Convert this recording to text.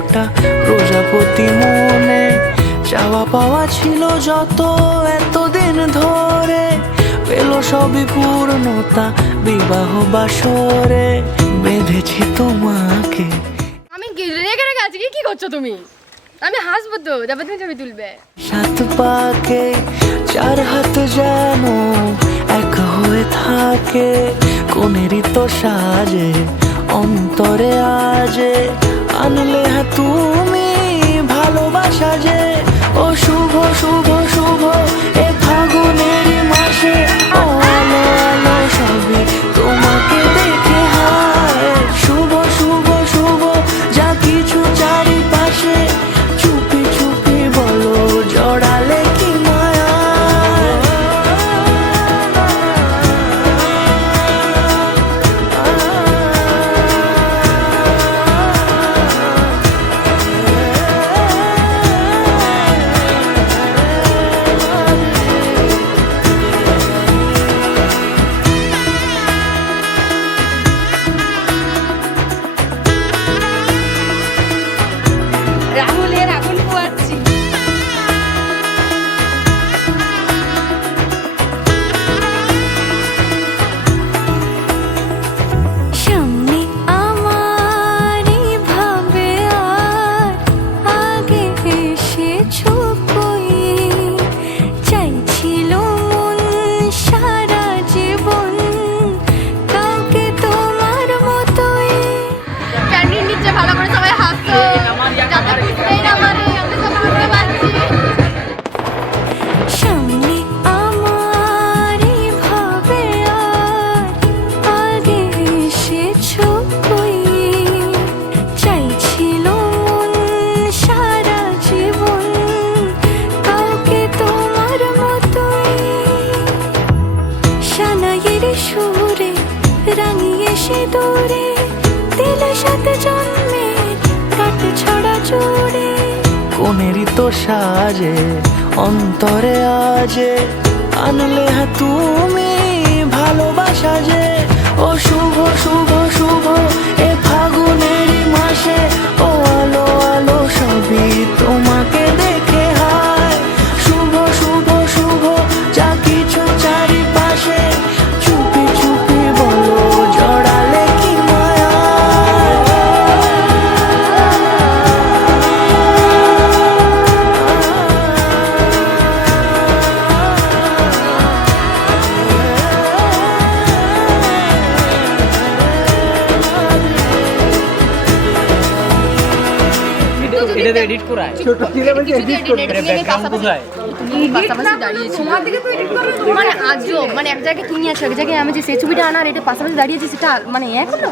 ফোঁটা প্রজাপতি মনে, চাওয়া পাওয়া ছিল যত এতদিন ধরে, পেল সবই পূর্ণতা বিবাহ বাসরে, বেঁধেছি তোমাকে। আমি রেগে রেগে আছি, কি করছো তুমি? আমি হাসবো তো, যাবে তুমি ছবি তুলবে। সাত পাকে চার হাত যেন এক হয়ে থাকে, কোনেরই তো সাজে অন্তরে আজে, আনলে হ্যাঁ তুমি ভালোবাসা যে। ও শুভ শুভ শুভ এ ফাগুনেরই মাসে, ও আলো আলো সবই তোমাকে দেখে হায়। শুভ শুভ শুভ যা কিছু চারিপাশে, চুপি চুপি বলো জড়ালে কি মায়া। রাহুলের আগুন পোয়াচ্ছি। সামনে আমারই ভাবে আর আগে এসেছো কই, চাইছিল মন সারা জীবন কাউকে তোমার মতোই। ক্যান্ডির নিচে ভালো করে সবাই হাসছো, যাতে বুঝতেই না পারে আমি সব হাসতে পারছি। সামনে আমারই ভাবে আর আগে এসেছো কই, চাইছিল মন সারা জীবন কাউকে তোমার মতোই। সানাইয়ের সুরে রাঙিয়ে সে দূরে দিলে সাথে জন্মের কাট ছড়া জোড়ে। কোনেরই তো সাজে অন্তরে আজে, আনলে হ্যাঁ তুমি ভালোবাসা যে। ও শুভ শুভ শুভ এ ফাগুনেরই মাসে, ও আলো আলো সবই তোমাকে দেখে হায়। শুভ শুভ শুভ যা কিছু চারিপাশে, চুপি চুপি বলো জড়ালে কি মায়া। এটা এডিট করায় ছোট ছেলে বলছে এডিট করতে ব্যাকগ্রাউন্ড কোথায় পাশাপাশি দাঁড়িয়েছি মানে আজও মানে এক জায়গায় তুমি আছো এক জায়গায় আমি, যে সেই ছবিটা আনার এটা পাশাপাশি দাঁড়িয়েছি সেটা মানে এক হলো।